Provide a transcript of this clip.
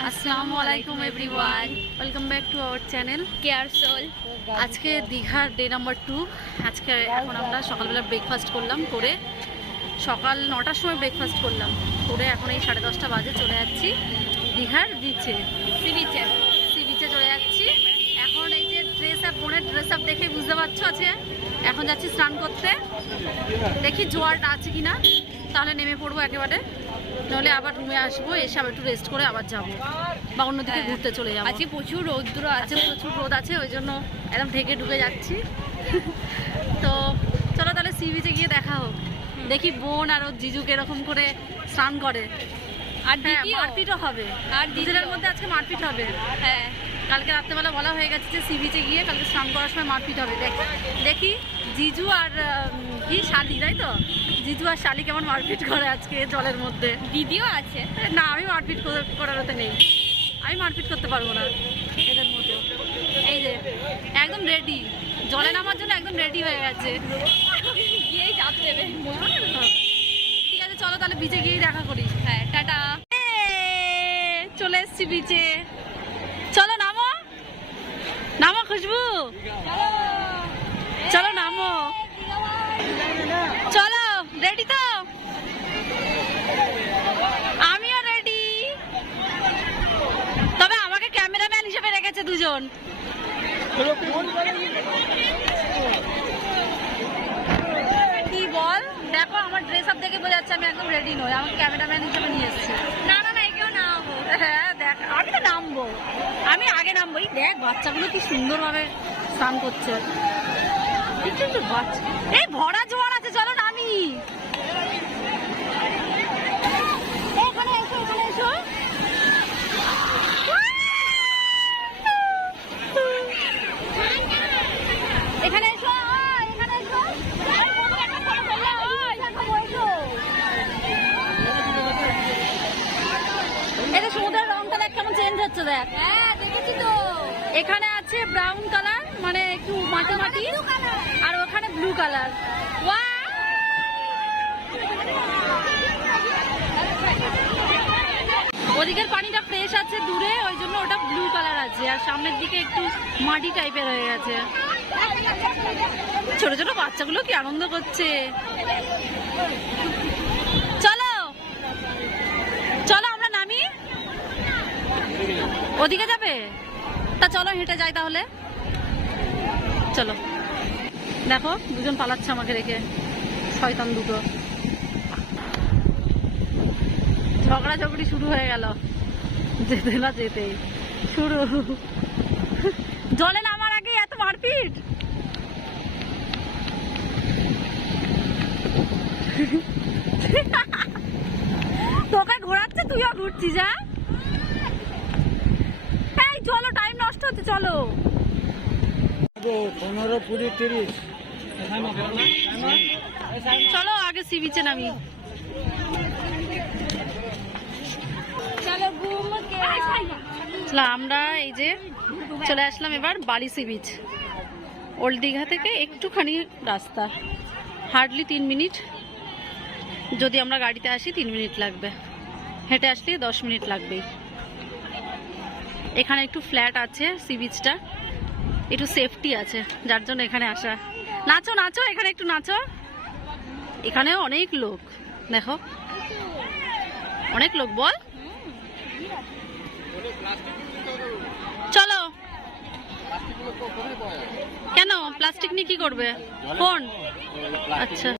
আসসালামু আলাইকুম everyone. Welcome back to our channel Care Soul আজকে দীঘার ডে নাম্বার টু আজকে এখন আমরা সকালবেলা ব্রেকফাস্ট করলাম করে সকাল নটার সময় ব্রেকফাস্ট করলাম। করে এখন এই সাড়ে দশটা বাজে চলে যাচ্ছি দীঘার বিচে সি বিচে সি বিচে চলে যাচ্ছি। এখন এই যে ড্রেস আপ বোনের ড্রেস আপ দেখে বুঝতে পারছ আছে এখন যাচ্ছি স্নান করতে। দেখি জোয়ারটা আছে কিনা। তাহলে নেমে পড়ব একেবারে। নাহলে আবার রুমে আসব এসে আবার একটু রেস্ট করে আবার যাব। বা অন্যদিকে হ্যাঁ। ঘুরতে চলে যাব। আজকে প্রচুর রৌদ্র আছে প্রচুর রোদ আছে ওই জন্য একদম ঢেকে ঢুকে যাচ্ছি। তো চলো তাহলে সি বিচে গিয়ে দেখা হোক। দেখি বোন আর ওর জিজু এরকম করে স্নান করে। আর হ্যাঁ মারপিটও হবে। আর দুজনের মধ্যে আজকে মারপিট হবে। হ্যাঁ। কালকে রাত্রেবেলা বলা হয়ে গেছে যে সি বিচে গিয়ে কালকে স্নান করার সময় মারপিট হবে। দেখ দেখি জিজু আর কি শালি তাই তো? জিজু আর শালি কেমন মারপিট করে আজকে জলের মধ্যে? দিদিও আছে। না আমি মারপিট করার ওতে নেই। আমি মারপিট করতে পারব না এদের মতো এই যে একদম রেডি জলে নামার জন্য একদম রেডি হয়ে গেছে। গিয়েই চাপ দেবে। ঠিক আছে চলো তাহলে বিচে গিয়েই দেখা করি। হ্যাঁ টাটা। চলে এসছি বিচে চলো নামো। নামো খুশবু। চলো নামো। চলো রেডি তো? আমিও রেডি তবে আমাকে ক্যামেরাম্যান হিসেবে রেখেছে দুজন। কি বল? দেখো আমার ড্রেস আপ দেখে বোঝা যাচ্ছে আমি একদম রেডি নই। আমাকে ক্যামেরাম্যান হিসেবে নিয়ে এসেছি। না না না একেও নামবো হ্যাঁ দেখ আমি তো নামবো। আমি আগে নামবো দেখ বাচ্চাগুলো কি সুন্দরভাবে স্নান করছে। এই ভরা জোয়ার আছে চলো নামি। এখানে এসো এখানে এসো। এখানে এসো এখানে এসো। যে সমুদ্রের রংটা দেখ কেমন চেঞ্জ হচ্ছে দেখ। হ্যাঁ দেখেছি তো। এখানে আছে ব্রাউন কালার মানে একটু মাটি মাটি। কালার ওদিকের পানিটা ফ্রেশ আছে দূরে, ওই জন্য ওটা ব্লু কালার আছে। আর সামনের দিকে একটু মাটি টাইপের হয়ে গেছে। ছোট ছোট বাচ্চাগুলো কি আনন্দ করছে? চলো! চলো, আমরা নামি। ওদিকে যাবে? তা চলো, হেঁটে যাই তাহলে। চলো। দেখো, দুজন পালাচ্ছে আমাকে রেখে। শয়তান দুটো। ঝগড়া ঝগড়ি শুরু হয়ে গেল। যেতে না যেতেই। শুরু। জলে নামার আগে এত মারপিট? তোকে ঘোরাচ্ছে, তুইও ঘুরছিস হ্যাঁ? এই, চলো টাইম নষ্ট হচ্ছে, চলো। পনেরো, কুড়ি, তিরিশ। চলো আগে সি বিচে নামি। আমরা এই যে চলে আসলাম এবার বালি সি বিচ ওল্ড দীঘা থেকে একটুখানি রাস্তা। হার্ডলি তিন মিনিট। যদি আমরা গাড়িতে আসি, তিন মিনিট লাগবে। হেঁটে আসলে দশ মিনিট লাগবেই। এখানে একটু ফ্ল্যাট আছে সি বিচটা একটু সেফটি আছে, যার জন্য এখানে আসা। নাচো নাচো, এখানে একটু নাচো। এখানে অনেক লোক, দেখো। অনেক লোক, বল। চলো। কেন, প্লাস্টিক নিয়ে কি করবে? ফোন। আচ্ছা।